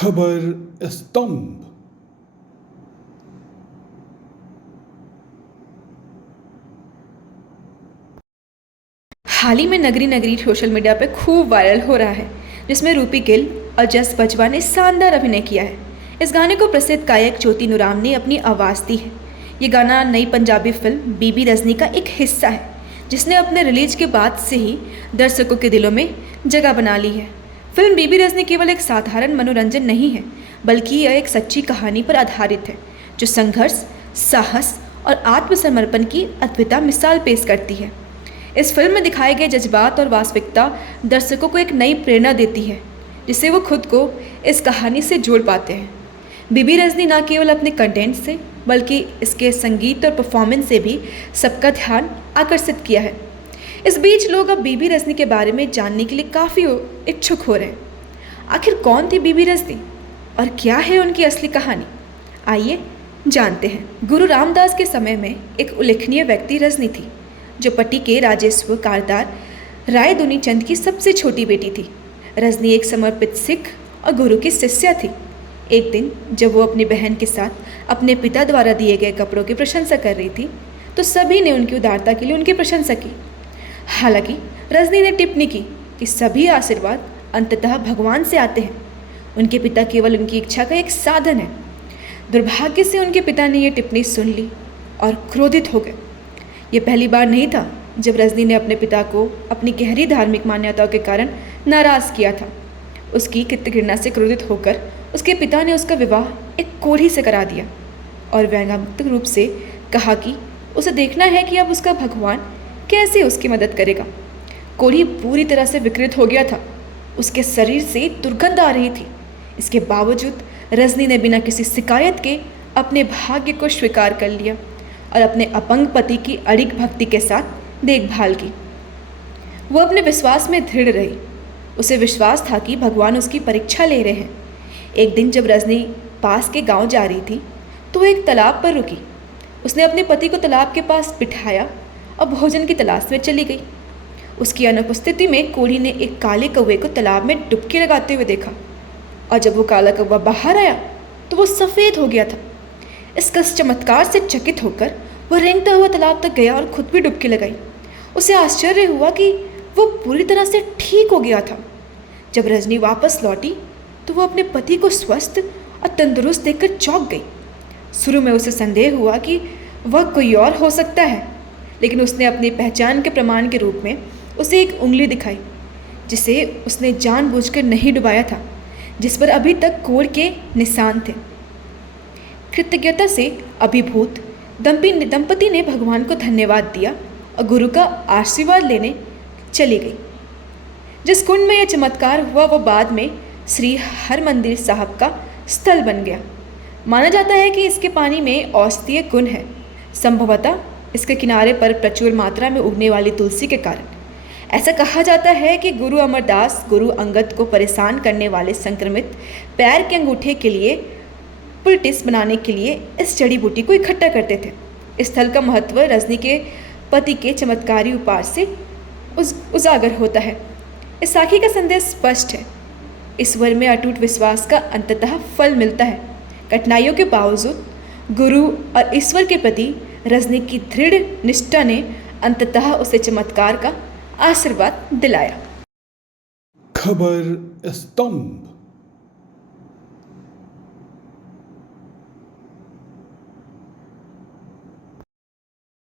खबर स्तंभ। हाल ही में नगरी नगरी सोशल मीडिया पे खूब वायरल हो रहा है, जिसमें रूपी गिल और जस बजवा ने शानदार अभिनय किया है। इस गाने को प्रसिद्ध गायक ज्योति नूराम ने अपनी आवाज़ दी है। ये गाना नई पंजाबी फिल्म बीबी रजनी का एक हिस्सा है, जिसने अपने रिलीज के बाद से ही दर्शकों के दिलों में जगह बना ली है। फिल्म बीबी रजनी केवल एक साधारण मनोरंजन नहीं है, बल्कि यह एक सच्ची कहानी पर आधारित है, जो संघर्ष, साहस और आत्मसमर्पण की अद्भुत मिसाल पेश करती है। इस फिल्म में दिखाए गए जज्बात और वास्तविकता दर्शकों को एक नई प्रेरणा देती है, जिससे वो खुद को इस कहानी से जोड़ पाते हैं। बीबी रजनी न केवल अपने कंटेंट से, बल्कि इसके संगीत और परफॉर्मेंस से भी सबका ध्यान आकर्षित किया है। इस बीच लोग अब बीबी रजनी के बारे में जानने के लिए काफ़ी इच्छुक हो रहे हैं। आखिर कौन थी बीबी रजनी और क्या है उनकी असली कहानी? आइए जानते हैं। गुरु रामदास के समय में एक उल्लेखनीय व्यक्ति रजनी थी, जो पति के राजेश्वर कारदार राय दुनीचंद की सबसे छोटी बेटी थी। रजनी एक समर्पित सिख और गुरु की शिष्या थी। एक दिन जब वो अपनी बहन के साथ अपने पिता द्वारा दिए गए कपड़ों की प्रशंसा कर रही थी, तो सभी ने उनकी उदारता के लिए उनकी प्रशंसा की। हालांकि रजनी ने टिप्पणी की कि सभी आशीर्वाद अंततः भगवान से आते हैं, उनके पिता केवल उनकी इच्छा का एक साधन है। दुर्भाग्य से उनके पिता ने यह टिप्पणी सुन ली और क्रोधित हो गए। ये पहली बार नहीं था जब रजनी ने अपने पिता को अपनी गहरी धार्मिक मान्यताओं के कारण नाराज़ किया था। उसकी कृतघृणा से क्रोधित होकर उसके पिता ने उसका विवाह एक कोढ़ी से करा दिया और व्यंग्यात्मक रूप से कहा कि उसे देखना है कि अब उसका भगवान कैसे उसकी मदद करेगा। कोढ़ी पूरी तरह से विकृत हो गया था, उसके शरीर से दुर्गंध आ रही थी। इसके बावजूद रजनी ने बिना किसी शिकायत के अपने भाग्य को स्वीकार कर लिया और अपने अपंग पति की अड़िग भक्ति के साथ देखभाल की। वो अपने विश्वास में दृढ़ रही। उसे विश्वास था कि भगवान उसकी परीक्षा ले रहे हैं। एक दिन जब रजनी पास के गांव जा रही थी, तो वो एक तालाब पर रुकी। उसने अपने पति को तालाब के पास बिठाया और भोजन की तलाश में चली गई। उसकी अनुपस्थिति में कोढ़ी ने एक काले कौवे को तालाब में डुबकी लगाते हुए देखा, और जब वो काला कौवा बाहर आया तो वो सफ़ेद हो गया था। इस चमत्कार से चकित होकर वह रेंगता हुआ तालाब तक गया और खुद भी डुबकी लगाई। उसे आश्चर्य हुआ कि वो पूरी तरह से ठीक हो गया था। जब रजनी वापस लौटी तो वो अपने पति को स्वस्थ और तंदुरुस्त देखकर चौंक गई। शुरू में उसे संदेह हुआ कि वह कोई और हो सकता है, लेकिन उसने अपनी पहचान के प्रमाण के रूप में उसे एक उंगली दिखाई, जिसे उसने जानबूझकर नहीं डुबाया था, जिस पर अभी तक कोढ़ के निशान थे। कृतज्ञता से अभिभूत दंपति ने भगवान को धन्यवाद दिया और गुरु का आशीर्वाद लेने चली गई। जिस कुंड में यह चमत्कार हुआ, वो बाद में श्री हरमंदिर साहब का स्थल बन गया। माना जाता है कि इसके पानी में औषधीय गुण है, संभवतः इसके किनारे पर प्रचुर मात्रा में उगने वाली तुलसी के कारण। ऐसा कहा जाता है कि गुरु अमरदास गुरु अंगद को परेशान करने वाले संक्रमित पैर के अंगूठे के लिए पुलटिस बनाने के लिए इस जड़ी बूटी को इकट्ठा करते थे। इस स्थल का महत्व रजनी के पति के चमत्कारी उपाय से उजागर होता है। इस साखी का संदेश स्पष्ट है। ईश्वर में अटूट विश्वास का अंततः फल मिलता है। कठिनाइयों के बावजूद गुरु और ईश्वर के प्रति रजनी की दृढ़ निष्ठा ने अंततः उसे चमत्कार का आशीर्वाद दिलाया। खबर स्तंभ।